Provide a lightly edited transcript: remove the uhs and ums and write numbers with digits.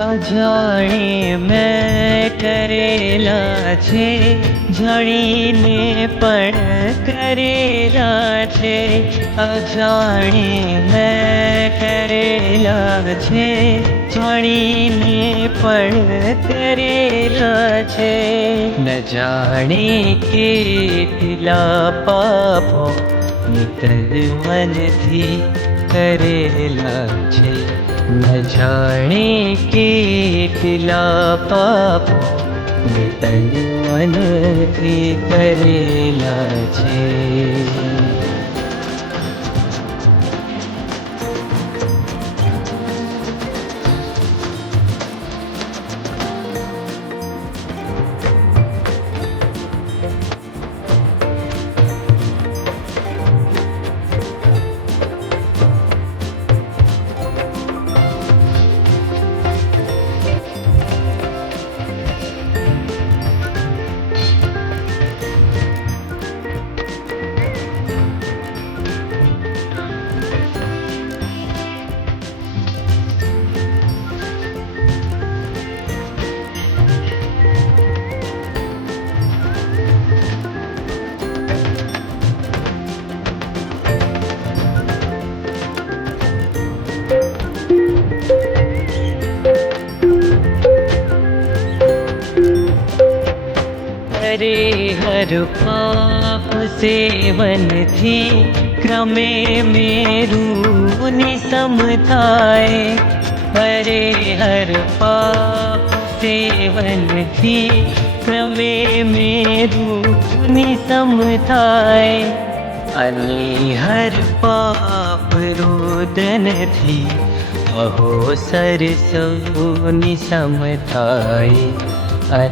અજાણે મેં કરેલા છે, જાણીને પણ કરેલા છે. અજાણે મેં કરેલા છે, જાણીને પણ કરેલા છે. ન જાણે કેટલા પાપો નિતર મનથી કરેલા છે. ન જાણે કેટલા પાપો નિતર મનથી કરેલા છે. हरे हर पाप सेवन थी क्रमे मेरू निसम थाय. हरे हर पाप सेवन थी क्रमे मेरू निसम थाय. અને હર પાપ રોદનથી અહો સરસૌની સમ થાય.